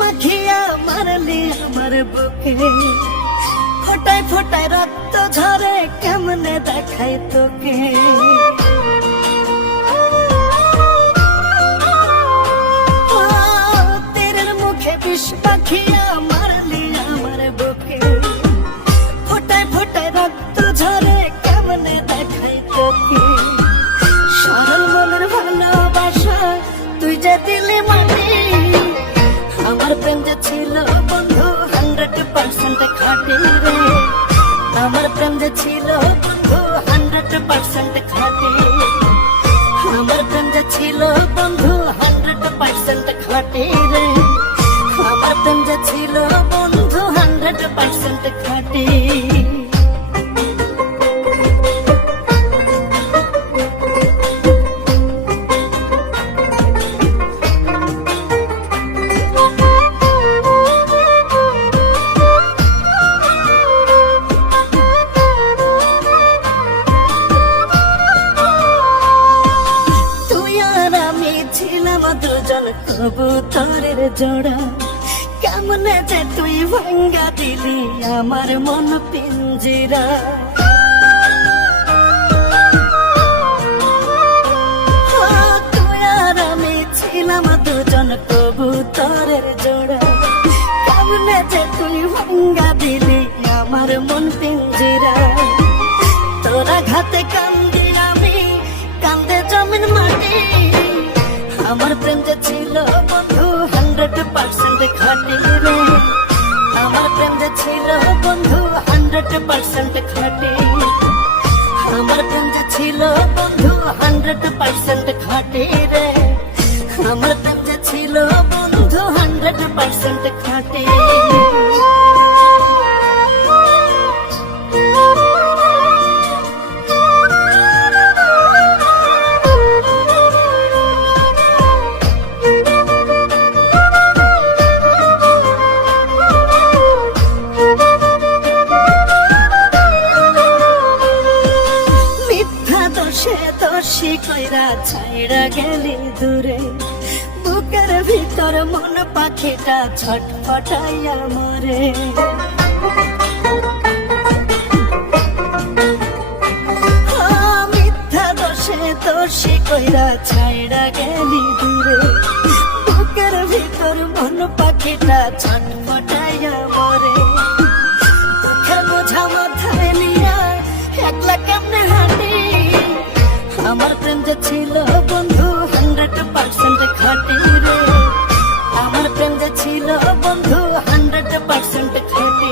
মাখিয়া মারলি আমার বুকে। ফোটায় ফোটায় রক্ত ঝরে কেমনে দেখাই তোকে? তীরের মুখে বিষ আমার বুকে। ফোটায় ফোটায় রক্ত ঝরে কেমনে দেখাই মনের ভালোবাসা, তুই যে আমার প্রেম ছিল বন্ধু হান্ড্রেড পার্সেন্ট খাটি রে। আমার প্রেম ছিল বন্ধু হান্ড্রেড পার্সেন্ট খাটি আমার প্রেম ছিল বন্ধু হান্ড্রেড পার্সেন্ট খাটি রে। আমার প্রেম যে ছিল বন্ধু হান্ড্রেড পার্সেন্ট খাটি। দুজন কবুতরের জোড়া। কেমনে যে তুই ভাঙ্গা দিলি আমার মন পিঞ্জিরা। তুই আর আমি ছিলাম দুজন কবুতরের জোড়া। কেমনে যে তুই ভাঙ্গা দিলি আমার মন পিঞ্জিরা। তোরা ঘাতে কান্দি আমার প্রেম যে ছিল বন্ধু হান্ড্রেড পার্সেন্ট খাটি রে। আমার প্রেম যে ছিল বন্ধু হান্ড্রেড পার্সেন্ট খাটি আমার প্রেম যে ছিল বন্ধু হান্ড্রেড পার্সেন্ট খাটি রে। আমার প্রেম যে ছিল বন্ধু হান্ড্রেড পার্সেন্ট খাটি দোষে কইরা ছাইড়া গেলি দূরে। বুকের ভিতর মন পাখিটা ছটফটাইয়া মরে। ও, মিথ্যা দোষে দোষী কইরা ছাইড়া গেলি দূরে। বুকের ভিতর মন পাখিটা ছটফটাইয়া ছিল বন্ধু হান্ড্রেড পার্সেন্ট খাটি রে। আমার প্রেম যে ছিল বন্ধু হান্ড্রেড পার্সেন্ট খাটি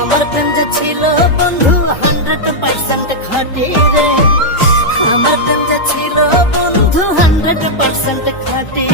আমার প্রেম যে ছিল বন্ধু হান্ড্রেড পার্সেন্ট খাটি রে। আমার প্রেম যে ছিল বন্ধু হান্ড্রেড পার্সেন্ট খাটি